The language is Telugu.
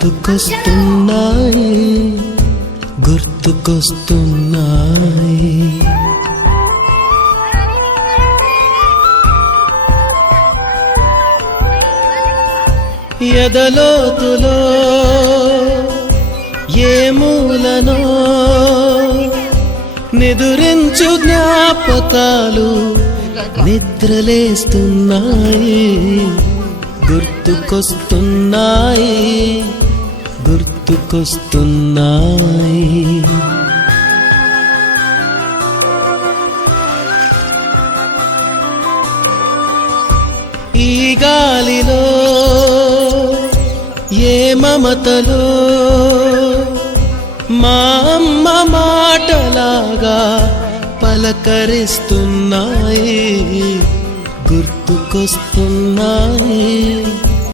గుర్తుకొస్తున్నాయి గుర్తుకొస్తున్నాయి. ఎదలోతులో ఏ మూలనో నిదురించు జ్ఞాపకాలు నిద్రలేస్తున్నాయి గుర్తుకొస్తున్నాయి గుర్తుకొస్తున్నాయి. ఈ గాలిలో ఏ మమతలో మా అమ్మ మాటలాగా పలకరిస్తున్నాయి గుర్తుకొస్తున్నాయి